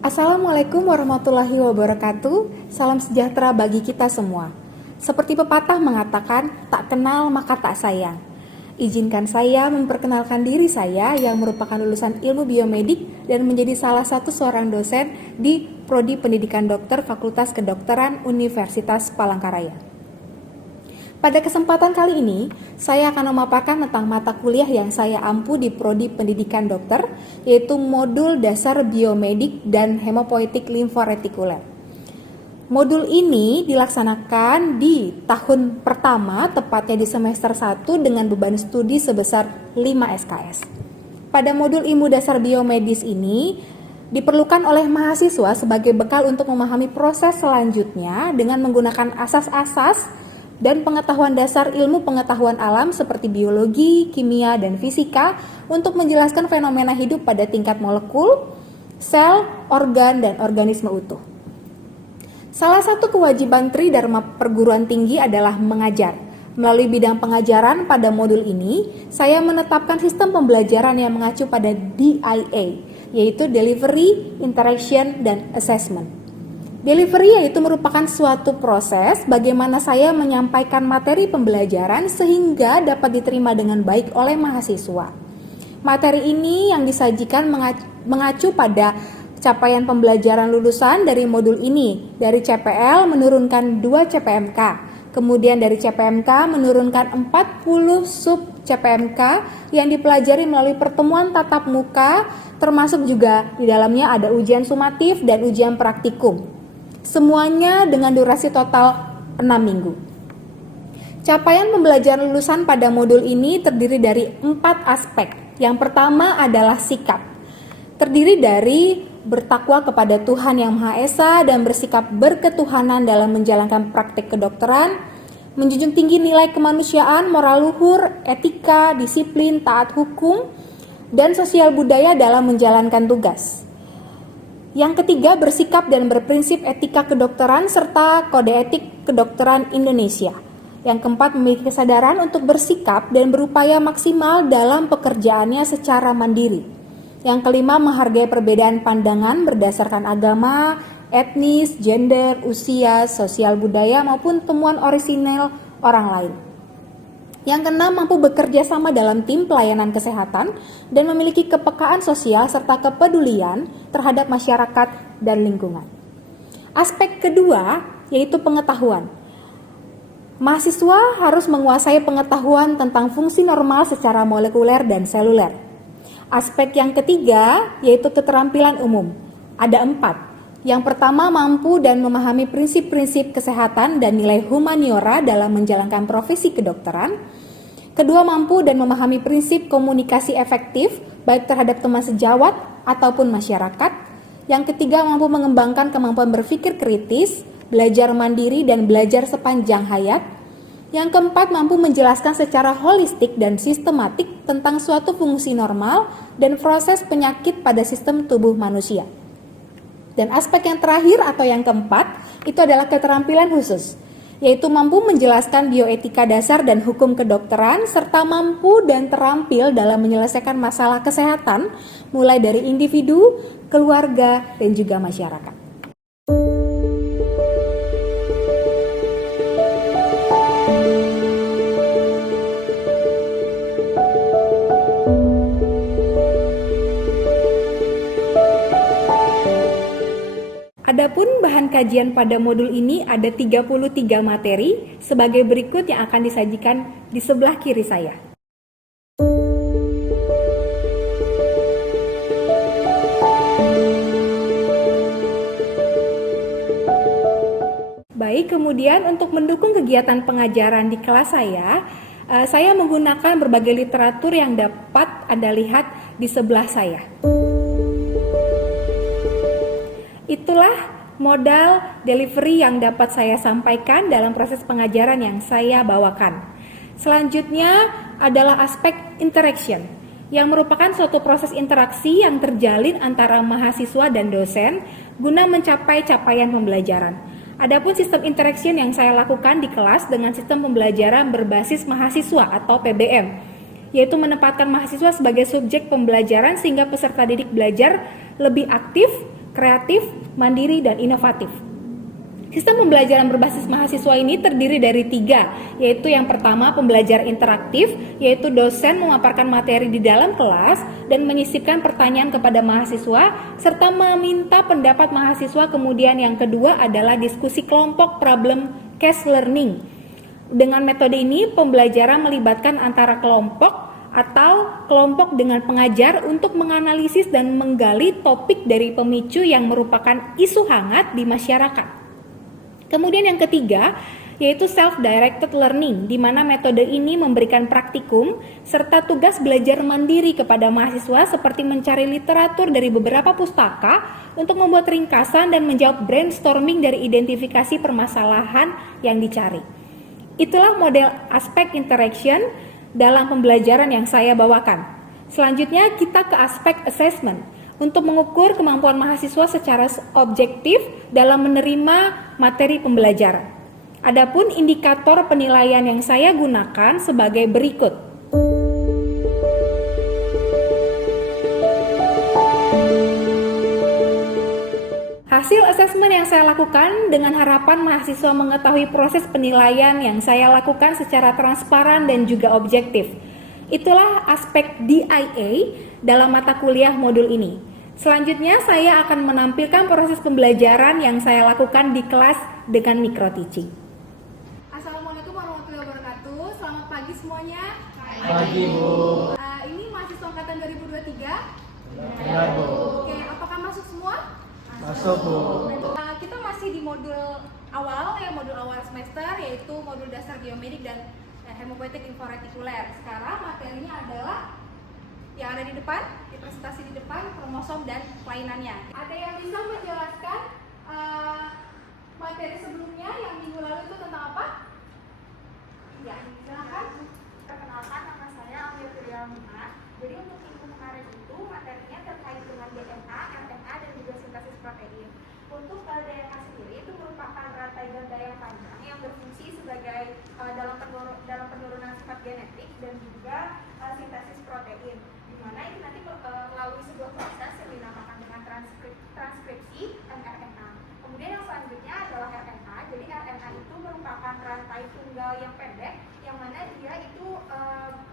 Assalamualaikum warahmatullahi wabarakatuh. Salam sejahtera bagi kita semua. Seperti pepatah mengatakan, tak kenal maka tak sayang. Izinkan saya memperkenalkan diri saya yang merupakan lulusan ilmu biomedik dan menjadi salah satu seorang dosen di Prodi Pendidikan Dokter Fakultas Kedokteran Universitas Palangkaraya. Pada kesempatan kali ini, saya akan memaparkan tentang mata kuliah yang saya ampu di Prodi Pendidikan Dokter, yaitu modul dasar biomedik dan hemopoietik limforetikuler. Modul ini dilaksanakan di tahun pertama, tepatnya di semester 1 dengan beban studi sebesar 5 SKS. Pada modul ilmu dasar biomedis ini, diperlukan oleh mahasiswa sebagai bekal untuk memahami proses selanjutnya dengan menggunakan asas-asas dan pengetahuan dasar ilmu pengetahuan alam seperti biologi, kimia, dan fisika untuk menjelaskan fenomena hidup pada tingkat molekul, sel, organ, dan organisme utuh. Salah satu kewajiban Tridharma perguruan tinggi adalah mengajar. Melalui bidang pengajaran pada modul ini, saya menetapkan sistem pembelajaran yang mengacu pada DIA, yaitu Delivery, Interaction, dan Assessment. Delivery yaitu merupakan suatu proses bagaimana saya menyampaikan materi pembelajaran sehingga dapat diterima dengan baik oleh mahasiswa. Materi ini yang disajikan mengacu pada capaian pembelajaran lulusan dari modul ini. Dari CPL menurunkan 2 CPMK, kemudian dari CPMK menurunkan 40 sub CPMK yang dipelajari melalui pertemuan tatap muka, termasuk juga di dalamnya ada ujian sumatif dan ujian praktikum. Semuanya dengan durasi total 6 minggu. Capaian pembelajaran lulusan pada modul ini terdiri dari 4 aspek. Yang pertama adalah sikap. Terdiri dari bertakwa kepada Tuhan Yang Maha Esa dan bersikap berketuhanan dalam menjalankan praktik kedokteran, menjunjung tinggi nilai kemanusiaan, moral luhur, etika, disiplin, taat hukum, dan sosial budaya dalam menjalankan tugas. Yang ketiga, bersikap dan berprinsip etika kedokteran serta kode etik kedokteran Indonesia. Yang keempat, memiliki kesadaran untuk bersikap dan berupaya maksimal dalam pekerjaannya secara mandiri. Yang kelima, menghargai perbedaan pandangan berdasarkan agama, etnis, gender, usia, sosial budaya maupun temuan orisinal orang lain. Yang keenam, mampu bekerja sama dalam tim pelayanan kesehatan dan memiliki kepekaan sosial serta kepedulian terhadap masyarakat dan lingkungan. Aspek kedua yaitu pengetahuan. Mahasiswa harus menguasai pengetahuan tentang fungsi normal secara molekuler dan seluler. Aspek yang ketiga yaitu keterampilan umum. Ada 4. Yang pertama, mampu dan memahami prinsip-prinsip kesehatan dan nilai humaniora dalam menjalankan profesi kedokteran. Kedua, mampu dan memahami prinsip komunikasi efektif baik terhadap teman sejawat ataupun masyarakat. Yang ketiga, mampu mengembangkan kemampuan berpikir kritis, belajar mandiri dan belajar sepanjang hayat. Yang keempat, mampu menjelaskan secara holistik dan sistematik tentang suatu fungsi normal dan proses penyakit pada sistem tubuh manusia. Dan aspek yang terakhir atau yang keempat itu adalah keterampilan khusus, yaitu mampu menjelaskan bioetika dasar dan hukum kedokteran serta mampu dan terampil dalam menyelesaikan masalah kesehatan mulai dari individu, keluarga, dan juga masyarakat. Adapun bahan kajian pada modul ini ada 33 materi sebagai berikut yang akan disajikan di sebelah kiri saya. Baik, kemudian untuk mendukung kegiatan pengajaran di kelas saya menggunakan berbagai literatur yang dapat Anda lihat di sebelah saya. Itulah modal delivery yang dapat saya sampaikan dalam proses pengajaran yang saya bawakan. Selanjutnya adalah aspek interaction, yang merupakan suatu proses interaksi yang terjalin antara mahasiswa dan dosen guna mencapai capaian pembelajaran. Adapun sistem interaction yang saya lakukan di kelas dengan sistem pembelajaran berbasis mahasiswa atau PBM, yaitu menempatkan mahasiswa sebagai subjek pembelajaran sehingga peserta didik belajar lebih aktif, kreatif, mandiri, dan inovatif. Sistem pembelajaran berbasis mahasiswa ini terdiri dari 3, yaitu yang pertama pembelajaran interaktif, yaitu dosen memaparkan materi di dalam kelas dan menyisipkan pertanyaan kepada mahasiswa, serta meminta pendapat mahasiswa. Kemudian yang kedua adalah diskusi kelompok problem case learning. Dengan metode ini, pembelajaran melibatkan antara kelompok atau kelompok dengan pengajar untuk menganalisis dan menggali topik dari pemicu yang merupakan isu hangat di masyarakat. Kemudian yang ketiga, yaitu self-directed learning, di mana metode ini memberikan praktikum serta tugas belajar mandiri kepada mahasiswa seperti mencari literatur dari beberapa pustaka untuk membuat ringkasan dan menjawab brainstorming dari identifikasi permasalahan yang dicari. Itulah model aspek interaction dalam pembelajaran yang saya bawakan. Selanjutnya kita ke aspek assessment untuk mengukur kemampuan mahasiswa secara objektif dalam menerima materi pembelajaran. Adapun indikator penilaian yang saya gunakan sebagai berikut. Hasil asesmen yang saya lakukan dengan harapan mahasiswa mengetahui proses penilaian yang saya lakukan secara transparan dan juga objektif. Itulah aspek DIA dalam mata kuliah modul ini. Selanjutnya saya akan menampilkan proses pembelajaran yang saya lakukan di kelas dengan micro teaching. Assalamualaikum warahmatullahi wabarakatuh. Selamat pagi semuanya. Pagi, Bu. Ini mahasiswa angkatan 2023. Ya, Bu. Oke, apakah masuk semua? Masuk, Bu. Kita masih di modul awal semester, yaitu modul dasar geometrik dan hemopoietik inforetikuler. Sekarang materinya adalah yang ada di depan, di presentasi di depan, kromosom dan kelainannya. Ada yang bisa menjelaskan materi sebelumnya yang minggu lalu itu tentang apa? Ya, silakan. Perkenalkan, nama saya Amir Firyamunah. Jadi untuk minggu kemarin itu materinya terkait dengan DNA, RNA dan juga sintesis protein. Untuk DNA sendiri itu merupakan rantai ganda yang panjang yang berfungsi sebagai dalam penurunan sifat genetik dan juga sintesis protein. Dimana itu nanti melalui sebuah proses yang dinamakan dengan transkripsi mRNA. Kemudian yang selanjutnya adalah RNA. Jadi RNA itu merupakan rantai tunggal yang pendek, yang mana dia itu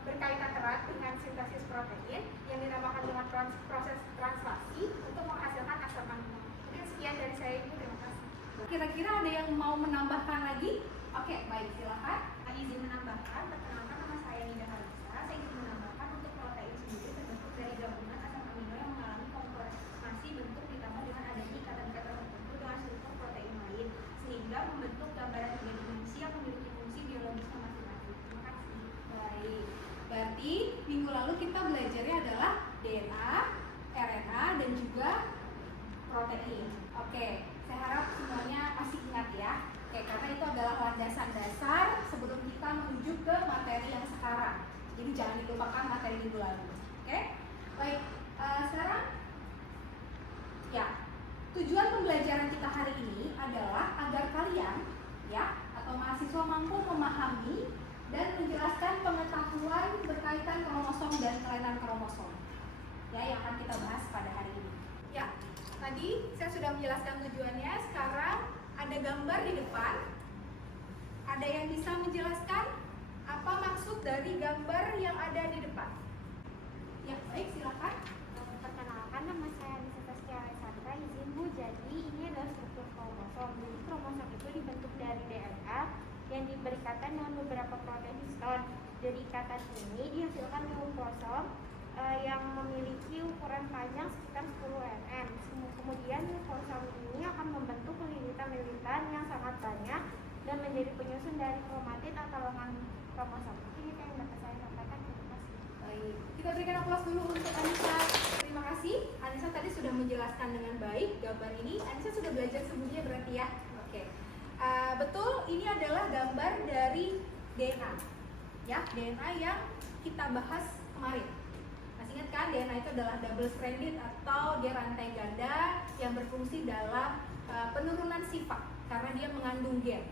berkaitan erat dengan sintesis protein yang dinamakan dengan proses translasi untuk menghasilkan asam amino. Mungkin sekian dari saya, Ibu. Terima kasih. Kira-kira ada yang mau menambahkan lagi? Oke, baik, silakan. Izin menambahkan, perkenalkan, nama saya Nida Halisa. Saya ingin menambahkan untuk protein sendiri terbentuk dari gabungan asam amino yang mengalami konformasi bentuk ditambah dengan adanya ikatan-ikatan tertentu dengan struktur protein lain, sehingga membentuk gambaran tiga dimensi yang memiliki fungsi biologis masing-masing. Terima kasih. Baik, berarti minggu lalu kita belajarnya adalah DNA, RNA, dan juga protein. Oke, saya harap semuanya masih ingat ya. Oke, karena itu adalah landasan dasar sebelum kita menuju ke materi yang sekarang. Jadi jangan dilupakan materi minggu lalu. Oke, baik. Sekarang, ya, tujuan pembelajaran kita hari ini adalah agar kalian, ya, atau mahasiswa mampu memahami dan menjelaskan pengetahuan berkaitan kromosom dan kelainan kromosom. Ya, yang akan kita bahas pada hari ini. Ya, tadi saya sudah menjelaskan tujuannya. Sekarang ada gambar di depan. Ada yang bisa menjelaskan apa maksud dari gambar yang ada di depan? Ya, baik, silakan. Perkenalkan, nama saya Anissa Taskia Alexandra. Izin, Bu. Jadi ini adalah struktur kromosom. Jadi kromosom itu dibentuk dari DNA yang berikatan dengan beberapa protein histon. Dari ikatan ini dihasilkan kromosom yang memiliki ukuran panjang sekitar 10 mm. Kemudian kromosom ini akan membentuk lilitan-lilitan yang sangat banyak dan menjadi penyusun dari kromatin atau lengan kromosom. Ini yang dapat saya sampaikan. Terima kasih. Baik, kita berikan aplaus dulu untuk Anissa. Terima kasih. Anissa tadi sudah menjelaskan dengan baik gambar ini. Anissa sudah belajar sebelumnya berarti ya. Oke. Betul, ini adalah gambar dari DNA. Ya, DNA yang kita bahas kemarin. Masih ingat kan, DNA itu adalah double stranded atau dia rantai ganda yang berfungsi dalam penurunan sifat karena dia mengandung gen.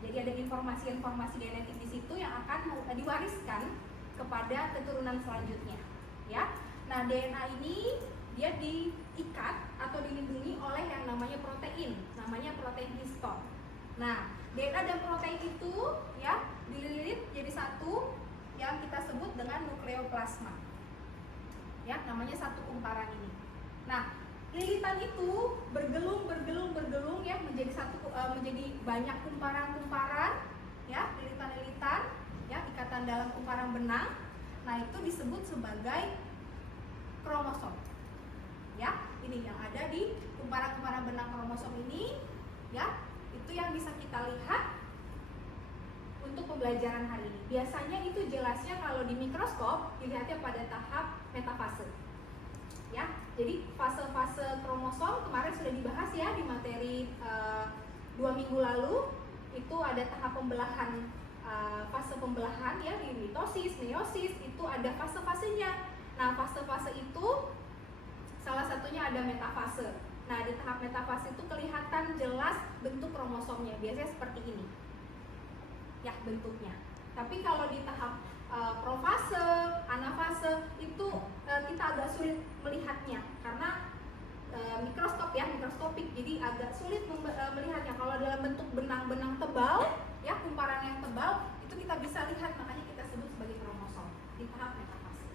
Jadi ada informasi-informasi genetik di situ yang akan diwariskan kepada keturunan selanjutnya, ya. Nah, DNA ini dia diikat atau dilindungi namanya protein histon. Nah, DNA dan protein itu ya dililit jadi satu yang kita sebut dengan nukleoplasma. Ya, namanya satu kumparan ini. Nah, lilitan itu bergelung ya menjadi banyak kumparan-kumparan ya, lilitan-lilitan ya, ikatan dalam kumparan benang. Nah, itu disebut sebagai kromosom. Ya, ini yang ada di kumparan-kumparan benang kromosom ini ya, itu yang bisa kita lihat untuk pembelajaran hari ini. Biasanya itu jelasnya kalau di mikroskop dilihatnya pada tahap metafase. Ya, jadi fase-fase kromosom kemarin sudah dibahas ya di materi 2 minggu lalu. Itu ada tahap pembelahan, fase pembelahan ya, di mitosis, meiosis, itu ada fase-fasenya. Nah, fase-fase itu salah satunya ada metafase. Nah, di tahap metafase itu kelihatan jelas bentuk kromosomnya, biasanya seperti ini ya bentuknya. Tapi kalau di tahap profase, anafase itu kita agak sulit melihatnya karena mikroskopik, jadi agak sulit melihatnya. Kalau dalam bentuk benang-benang tebal ya, kumparan yang tebal, itu kita bisa lihat, makanya kita sebut sebagai kromosom di tahap metafase.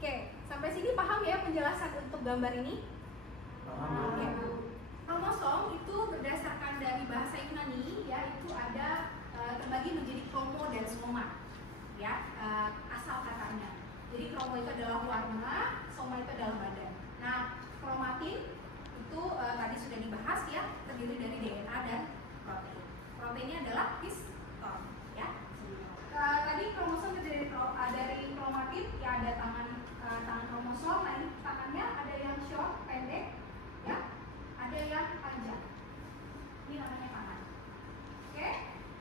Oke, sampai sini paham ya penjelasan untuk gambar ini? Paham. Oke. Kromosom itu berdasarkan dari bahasa Yunani ya, itu ada terbagi menjadi kromo dan soma ya, asal katanya. Jadi kromo itu adalah warna, soma itu adalah badan. Nah, kromatin itu tadi sudah dibahas ya, terdiri dari DNA dan protein. Proteinnya adalah histon ya. Tadi kromosom terdiri dari kromatin ya, ada tangan kromosom. Nah, ini tangannya ada yang short, pendek ya, ada yang panjang. Ini namanya tangan. Oke.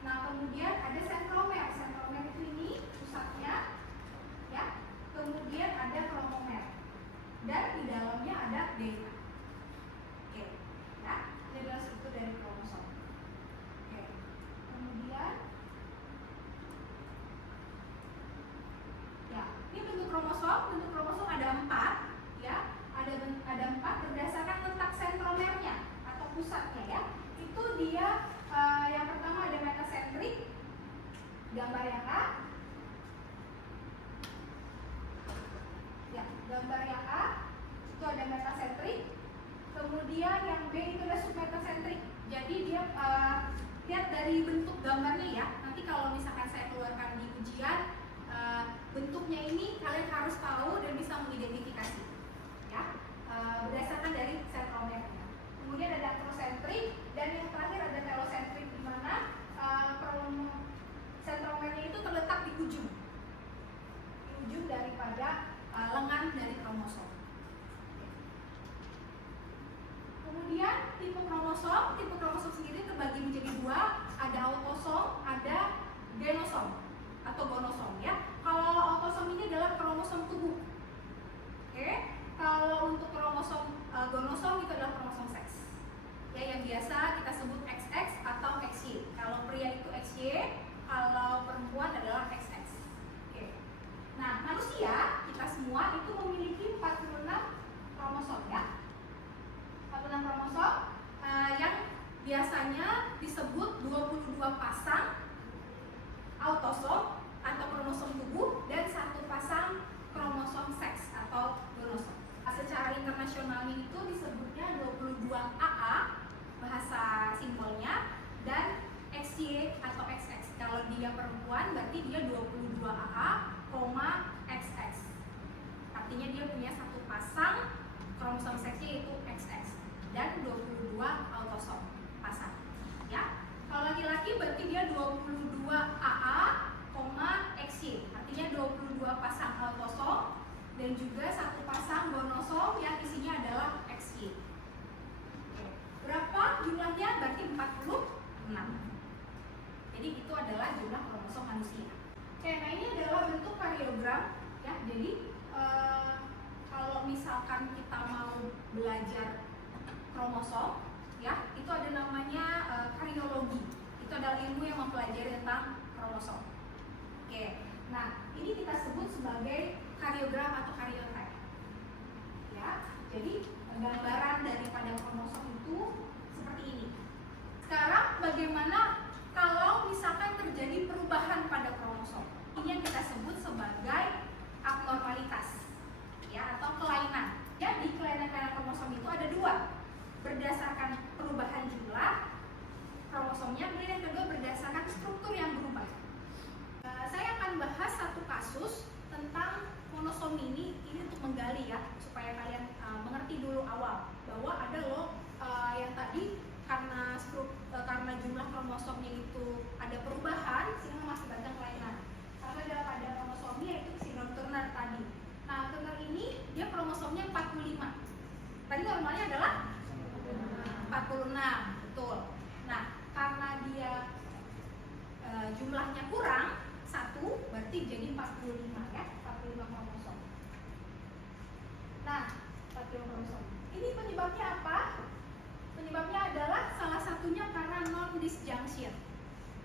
Nah, kemudian ada sentromer. Sentromer itu ini pusatnya ya. Kemudian ada kromomer. Dan di dalamnya ada DNA. Oke. Ya, ini adalah struktur dari kromosom. Oke. Kemudian ya, ini bentuk kromosom. Bentuk kromosom ada 4 ya. Ada 4 berdasarkan letak sentromernya atau pusatnya ya. Itu dia yang pertama ada metasentrik, gambar yang A. Ya, gambar yang A itu ada metasentrik. Kemudian yang B itu ada submetasentrik. Jadi dia lihat dari bentuk gambarnya ya. Nanti kalau misalkan saya keluarkan di ujian, bentuknya ini kalian harus tahu dan bisa mengidentifikasi ya, berdasarkan dari sentromernya. Kemudian ada acrosentrik dan yang terakhir ada telosentrik, di mana sentromernya itu terletak di ujung daripada lengan dari kromosom. Kemudian tipe kromosom sendiri terbagi menjadi 2, ada autosom, ada genosom atau gonosom ya. Kalau autosom ini adalah kromosom tubuh. Oke. Kalau untuk kromosom gonosom itu adalah kromosom seks. Ya, yang biasa kita sebut XX atau XY. Kalau pria itu XY, kalau perempuan adalah XX. Oke. Nah, manusia kita semua itu memiliki 46 kromosom ya. 46 kromosom yang biasanya disebut 22 pasang autosom atau kromosom tubuh dan 1 pasang kromosom seks atau gonosom. Secara internasionalnya itu disebutnya 22 AA bahasa simpelnya, dan XY atau XX. Kalau dia perempuan berarti dia 22 AA, XX. Artinya dia punya 1 pasang kromosom seksnya yaitu XX dan 22 autosom pasang. Ya. Kalau laki-laki berarti dia 22 AA, XY. Artinya 22 pasang autosom dan juga 1 pasang gonosom yang isinya adalah XY. Berapa jumlahnya? Berarti 46. Jadi itu adalah jumlah kromosom manusia. Oke, nah ini adalah bentuk kariogram ya. Jadi kalau misalkan kita mau belajar kromosom ya, itu ada namanya kariologi. Itu adalah ilmu yang mempelajari tentang kromosom. Oke. Nah, ini kita sebut sebagai kariogram atau karyotype. Ya, jadi gambaran daripada kromosom itu Sekarang bagaimana kalau misalkan terjadi perubahan pada kromosom? Ini yang kita sebut sebagai abnormalitas, ya, atau kelainan. Jadi kelainan-kelainan kromosom itu ada dua, berdasarkan perubahan jumlah kromosomnya, kemudian yang kedua berdasarkan struktur yang berubah. Saya akan bahas satu kasus tentang monosomi ini untuk menggali ya, supaya kalian mengerti dulu awal bahwa ada loh yang tadi karena jumlah kromosomnya itu ada perubahan sehingga mengakibatkan kelainan. Karena pada kromosomi yaitu sindrom Turner tadi. Nah, Turner ini dia kromosomnya 45. Tadi normalnya adalah 46, betul. Nah, karena dia jumlahnya kurang satu, berarti jadi 45 ya, 45 kromosom. Nah, 45 kromosom. Ini penyebabnya apa? Penyebabnya adalah salah satunya karena non-disjunction.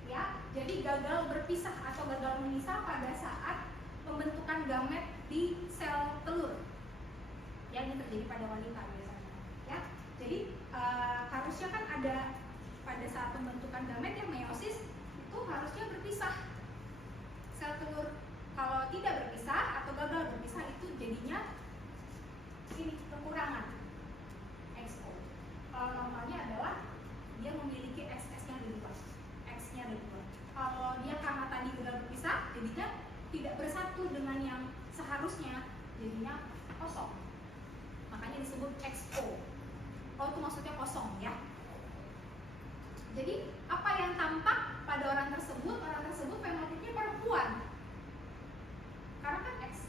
Ya, jadi gagal berpisah atau gagal memisah pada saat pembentukan gamet di sel telur. Ya, ini terjadi pada wanita biasanya. Ya, jadi harusnya kan ada pada saat pembentukan gamet yang meiosis itu harusnya berpisah sel telur. Kalau tidak berpisah atau gagal berpisah itu jadinya ini kekurangan XO. Kalau normalnya adalah dia memiliki XX-nya di luar, X-nya di luar. Kalau dia karena tadi gagal berpisah, jadinya tidak bersatu dengan yang seharusnya, jadinya kosong. Makanya disebut XO. Oh, itu maksudnya kosong ya. Jadi apa yang tampak pada orang tersebut fenotipnya perempuan. Karena kan X.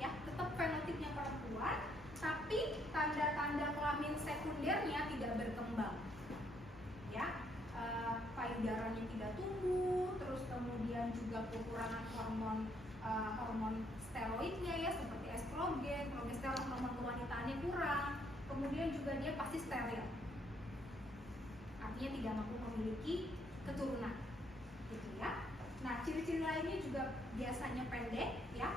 Ya, tetap fenotipnya perempuan, tapi tanda-tanda kelamin sekundernya tidak berkembang. Ya, payudaranya tidak tumbuh, terus kemudian juga kekurangan hormon steroidnya ya, seperti estrogen, progesteron, hormon kewanitaannya kurang. Kemudian juga dia pasti steril. Artinya tidak mampu memiliki keturunan, gitu ya. Nah, ciri-ciri lainnya juga biasanya pendek, ya,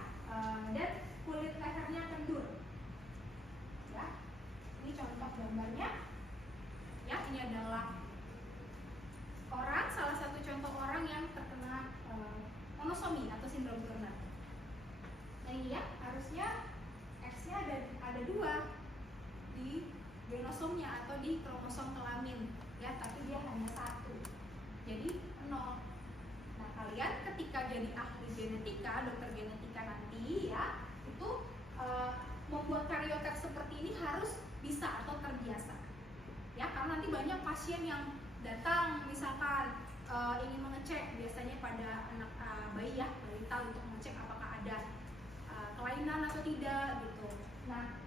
dan kulit lehernya kendur. Ya, ini contoh gambarnya. Ya, ini adalah salah satu contoh orang yang terkena monosomi atau sindrom Turner. Nah, ini ya, harusnya X-nya ada dua di genosomnya atau di kromosom kelamin, ya, tapi dia hanya satu, jadi 0. Nah, kalian ketika jadi ahli genetika, dokter genetika nanti ya, itu membuat karyotype seperti ini harus bisa atau terbiasa. Ya, karena nanti banyak pasien yang datang misalkan ingin mengecek, biasanya pada anak bayi ya, balita, untuk mengecek apakah ada kelainan atau tidak gitu. Nah,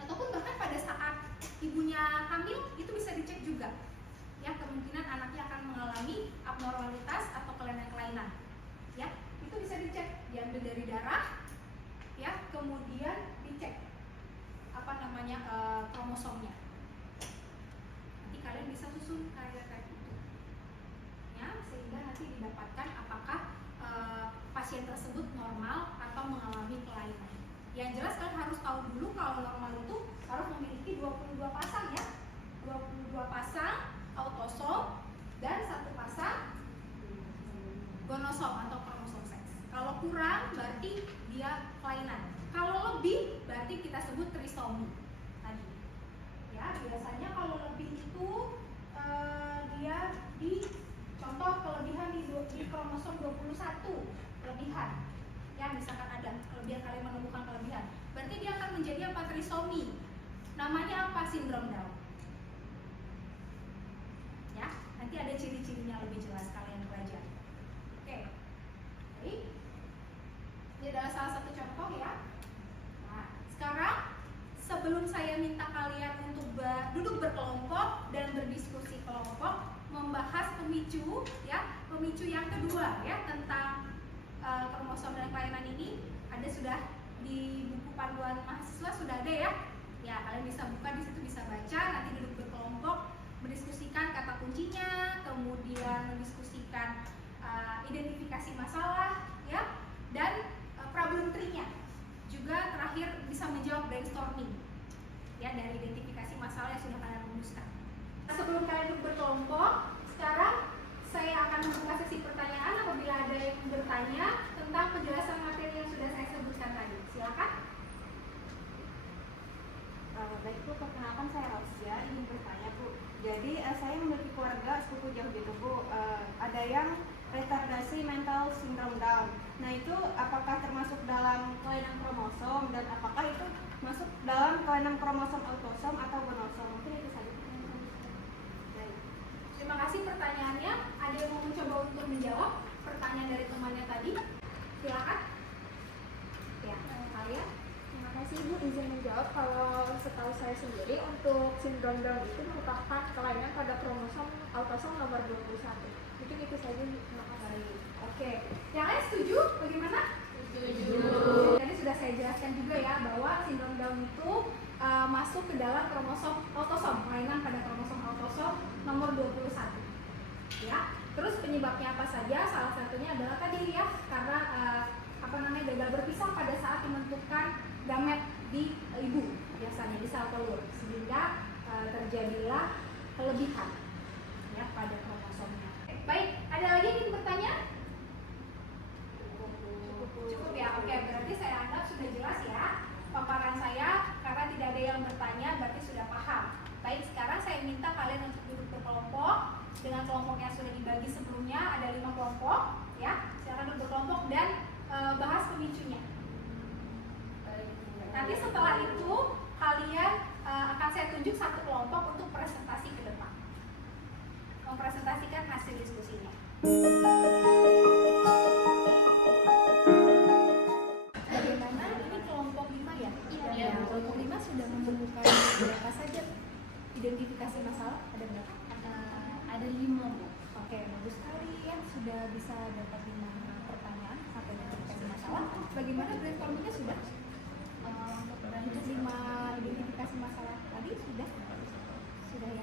ataupun bahkan pada saat ibunya hamil itu bisa dicek juga. Ya, kemungkinan anaknya akan mengalami abnormalitas atau kelainan-kelainan. Ya, itu bisa dicek, diambil dari darah, ya, kemudian dicek kromosomnya. Nanti kalian bisa susun karyotype itu, ya, sehingga nanti didapatkan apakah pasien tersebut normal atau mengalami kelainan. Yang jelas kalian harus tahu dulu kalau normal itu harus memiliki 22 pasang ya, 22 pasang autosom dan 1 pasang gonosom atau kromosom seks. Kalau kurang berarti dia kelainan. Kalau lebih berarti kita sebut trisomi tadi. Ya, biasanya kalau lebih itu dia di contoh kelebihan di kromosom 21 kelebihan. Ya, misalkan ada kelebihan, kalian menemukan kelebihan, berarti dia akan menjadi apa? Trisomi. Namanya apa? Sindrom Down. Ya, nanti ada ciri-cirinya lebih jelas, kalian pelajari. Oke. Baik. Ini adalah salah satu contoh ya. Nah, sekarang sebelum saya minta kalian untuk duduk berkelompok dan berdiskusi kelompok membahas pemicu ya, pemicu yang kedua ya tentang kromosom dan kelainan ini, ada sudah di buku panduan mahasiswa sudah ada ya. Ya, kalian bisa buka di situ, bisa baca, nanti duduk berkelompok mendiskusikan kata kuncinya, kemudian mendiskusikan identifikasi masalah ya, dan problem tree-nya. Juga terakhir bisa menjawab brainstorming ya dari identifikasi masalah yang sudah kalian rumuskan. sebelum kalian duduk berkelompok, sekarang saya akan membuka sesi pertanyaan apabila ada yang bertanya tentang penjelasan materi yang sudah saya sebutkan tadi. Silakan. Baik Bu, perkenalkan saya Rosya, ingin bertanya Bu. Jadi saya memiliki keluarga sepupu jauh gitu Bu. Ada yang retardasi mental syndrome Down. Nah itu apakah termasuk dalam kelainan kromosom dan apakah itu masuk dalam kelainan kromosom autosom atau gonosom? Mungkin itu saja. Baik. Terima kasih pertanyaannya. Ada yang mau mencoba untuk menjawab pertanyaan dari temannya tadi? Silakan. Ya, kalian. Terima kasih Ibu, izin menjawab. Kalau setahu saya sendiri untuk sindrom Down itu merupakan kelainan pada kromosom autosom nomor 21. Mungkin itu saja. Terima kasih. Oke, yang lain setuju? Bagaimana? Setuju. Tadi sudah saya jelaskan juga ya bahwa sindrom Down itu masuk ke dalam kromosom autosom, kelainan pada kromosom autosom nomor 21. Ya. Terus penyebabnya apa saja? Salah satunya adalah tadi ya, karena gagal berpisah pada saat menentukan gamet di ibu, biasanya di sel telur, sehingga terjadilah kelebihan ya pada kromosomnya. Baik, ada lagi yang ingin bertanya? Cukup ya, oke, berarti saya anggap sudah jelas ya paparan saya, karena tidak ada yang bertanya berarti sudah paham. Baik, sekarang saya minta kalian untuk duduk berkelompok dengan kelompok yang sudah dibagi sebelumnya, ada 5 kelompok ya. Silakan duduk berkelompok dan bahas pemicunya. Nanti setelah itu kalian akan saya tunjuk satu kelompok untuk presentasi ke depan, mempresentasikan hasil diskusinya. Bagaimana ini kelompok 5 ya? Iya. Kelompok 5 sudah menemukan berapa saja identifikasi masalah? Ada berapa? Ada 5 Bu. Oke, bagus sekali ya, sudah bisa dapat 5 pertanyaan atau identifikasi masalah. Bagaimana brainstormingnya sudah? Untuk 5 identifikasi masalah tadi sudah ya?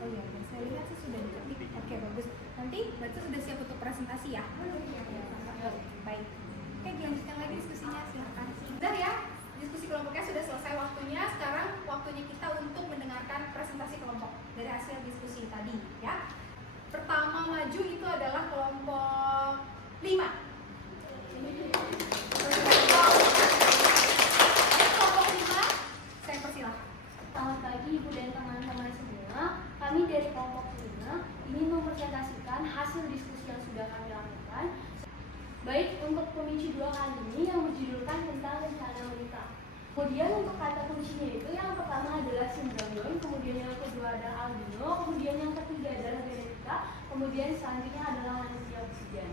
Oh iya, dan saya lihat sih sudah diketik. Oke, bagus. Nanti berarti sudah siap untuk presentasi ya? Baik. Oke, dilanjutkan lagi diskusinya, silahkan. Sudah ya, diskusi kelompoknya sudah selesai waktunya. Sekarang waktunya kita untuk mendengarkan presentasi kelompok dari hasil diskusi tadi ya. Pertama maju itu adalah kelompok 5. Kelompok 5, saya persilahkan. Selamat pagi Ibu dan teman-teman semua. Kami dari kelompok 5 ingin mempresentasikan hasil diskusi yang sudah kami lakukan. Baik, untuk pemicu 2 kali ini yang berjudulkan tentang rencana menikah. Kemudian untuk kata kuncinya itu yang pertama adalah sindrom Down, kemudian yang kedua adalah albino, kemudian yang ketiga adalah genetika, kemudian selanjutnya adalah manusia oksigen.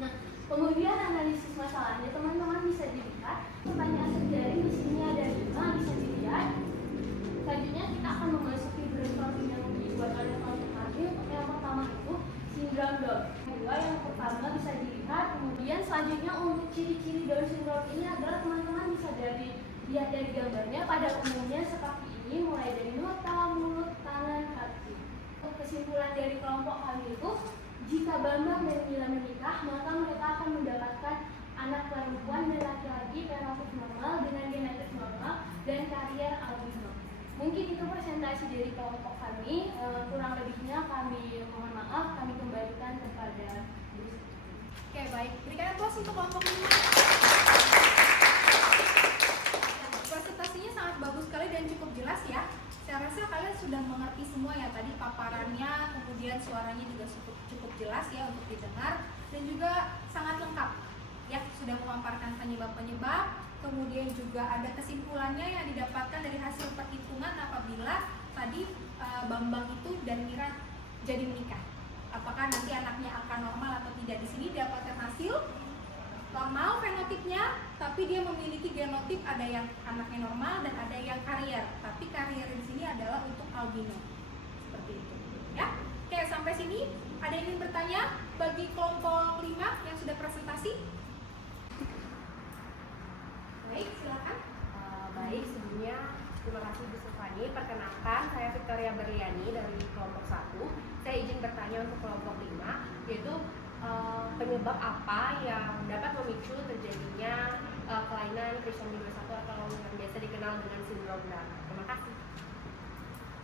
Nah, kemudian analisis masalahnya teman-teman bisa dilihat. Pertanyaan terjaring di sini ada 5, bisa dilihat. Selanjutnya kita akan memasuki brainstorming yang dibuat oleh kelompok kami. Untuk yang pertama itu sindrom Down. Kedua yang pertama bisa dilihat. Kemudian selanjutnya untuk ciri-ciri Down syndrome ini adalah teman-teman bisa lihat dari gambarnya. Pada umumnya seperti ini, mulai dari mata, mulut, tangan, kaki. Untuk kesimpulan dari kelompok kami itu, jika Bambang dan Mila menikah, maka mereka akan mendapatkan anak perempuan dan laki-laki fenotipe normal dengan genetik normal dan karier albino. Mungkin itu presentasi dari kelompok kami. Kurang lebihnya kami mohon maaf, kami kembalikan kepada Ibu. Oke, baik. Berikan aplaus untuk kelompok 5. Presentasinya sangat bagus sekali dan cukup jelas ya. Saya rasa kalian sudah mengerti semua ya tadi paparannya, kemudian suaranya juga cukup jelas ya untuk didengar dan juga sangat lengkap. Ya, sudah memaparkan penyebab-penyebab, kemudian juga ada kesimpulannya yang didapatkan dari hasil perhitungan apabila tadi Bambang itu dan Mira jadi menikah. Apakah nanti anaknya akan normal atau tidak? Di sini dapatkan hasil normal fenotipnya, tapi dia memiliki genotip, ada yang anaknya normal dan ada yang karier. Tapi karier di sini adalah untuk albino. Seperti itu, ya. Oke, sampai sini ada yang ingin bertanya bagi kelompok 5 yang sudah presentasi? Baik, silakan. Baik, sebelumnya terima kasih Bu Sufani. Perkenalkan, saya Victoria Berliani dari kelompok 1. Saya izin bertanya untuk kelompok 5, yaitu penyebab apa yang dapat memicu terjadinya kelainan trisomi 21 atau yang biasa dikenal dengan sindrom Down. Terima kasih.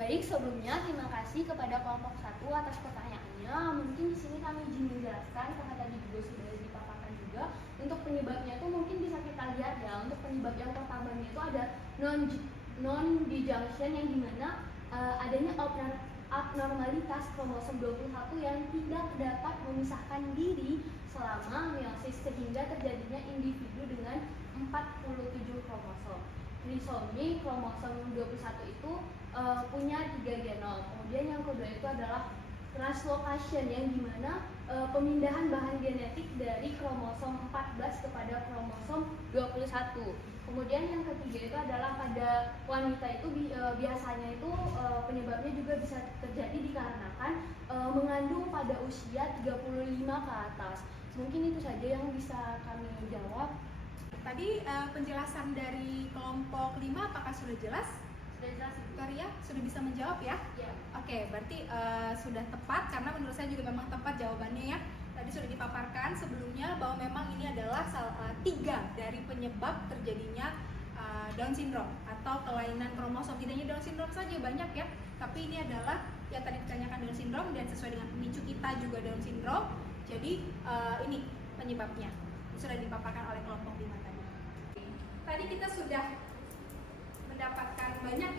Baik, sebelumnya terima kasih kepada kelompok 1 atas pertanyaannya. Mungkin di sini kami izin menjelaskan karena tadi juga sudah dipaparkan juga. Untuk penyebabnya itu mungkin bisa kita lihat ya. Untuk penyebab yang pertamanya itu ada non-disjunction yang dimana adanya abnormalitas kromosom 21 yang tidak dapat memisahkan diri selama meiosis sehingga terjadinya individu dengan 47 kromosom. Trisomi kromosom 21 itu punya 3 genom. Kemudian yang kedua itu adalah translocation yang dimana pemindahan bahan genetik dari kromosom 14 kepada kromosom 21. Kemudian yang ketiga itu adalah pada wanita itu biasanya itu penyebabnya juga bisa terjadi dikarenakan mengandung pada usia 35 ke atas. Mungkin itu saja yang bisa kami jawab. Tadi penjelasan dari kelompok 5 apakah sudah jelas? Sudah jelas, Ibu? Victoria sudah bisa menjawab ya? Ya. Oke, berarti sudah tepat karena menurut saya juga memang tepat jawabannya ya. Tadi sudah dipaparkan sebelumnya bahwa memang ini adalah 3 dari penyebab terjadinya Down syndrome atau kelainan kromosom. Tidak hanya Down syndrome saja, banyak ya. Tapi ini adalah yang tadi ditanyakan Down syndrome dan sesuai dengan pemicu kita juga Down syndrome. Jadi ini penyebabnya sudah dipaparkan oleh kelompok 5 tadi. Tadi kita sudah mendapatkan banyak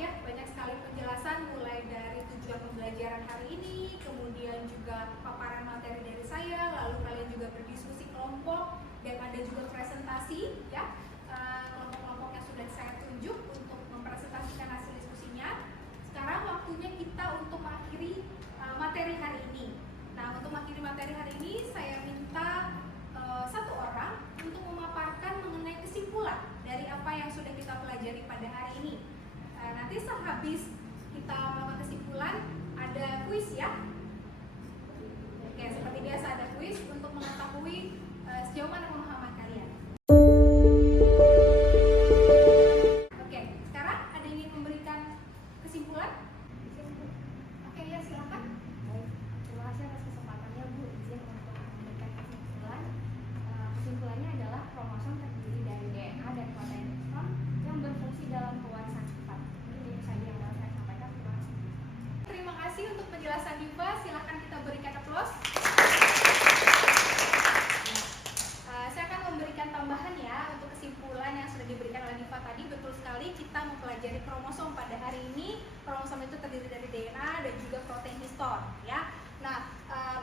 sekali penjelasan mulai dari tujuan pembelajaran hari ini, kemudian juga paparan materi dari saya, lalu kalian juga berdiskusi kelompok dan ada juga presentasi ya. Kelompok-kelompok yang sudah saya tunjuk untuk mempresentasikan hasil diskusinya. Sekarang waktunya kita untuk mengakhiri materi hari ini. Nah, untuk mengakhiri materi hari ini saya minta satu orang untuk memaparkan mengenai kesimpulan dari apa yang sudah kita pelajari pada hari ini. Nanti sehabis kita melakukan kesimpulan ada kuis ya. Oke, seperti biasa ada kuis untuk mengetahui sejauh mana pemahaman kalian. Oke, sekarang ada yang ingin memberikan kesimpulan? Oke, ya silakan. Baik, terima kasih atas kesempatannya Bu. Izin untuk memberikan kesimpulan. Kesimpulannya adalah kromosom terdiri dari DNA dan protein ekstron yang berfungsi dalam pewarisan sifat. Ini saja yang dapat saya sampaikan. Terima kasih. Terima kasih untuk penjelasan Diva. Silakan kita berikan aplaus. Saya akan memberikan tambahan ya untuk kesimpulan yang sudah diberikan oleh Diva tadi. Betul sekali kita mempelajari kromosom pada hari ini. Kromosom itu terdiri dari DNA dan juga protein histon ya. Nah,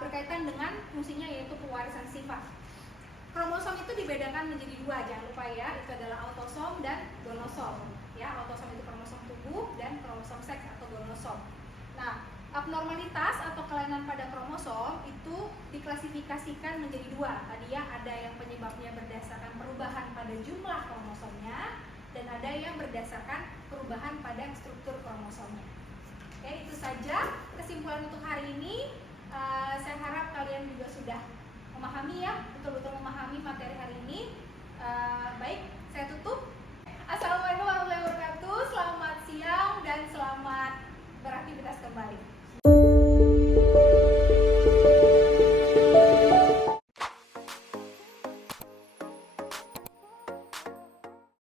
berkaitan dengan fungsinya yaitu pewarisan sifat. Kromosom itu dibedakan menjadi 2, jangan lupa ya, itu adalah autosom dan gonosom. Ya, autosom itu kromosom tubuh dan kromosom seks atau gonosom. Nah, abnormalitas atau kelainan pada kromosom itu diklasifikasikan menjadi 2. Tadi ya, ada yang penyebabnya berdasarkan perubahan pada jumlah kromosomnya dan ada yang berdasarkan perubahan pada struktur kromosomnya. Oke, itu saja kesimpulan untuk hari ini. Saya harap kalian juga sudah memahami ya, betul-betul memahami materi hari ini. Baik, saya tutup. Assalamualaikum warahmatullahi wabarakatuh. Selamat siang dan selamat beraktivitas kembali.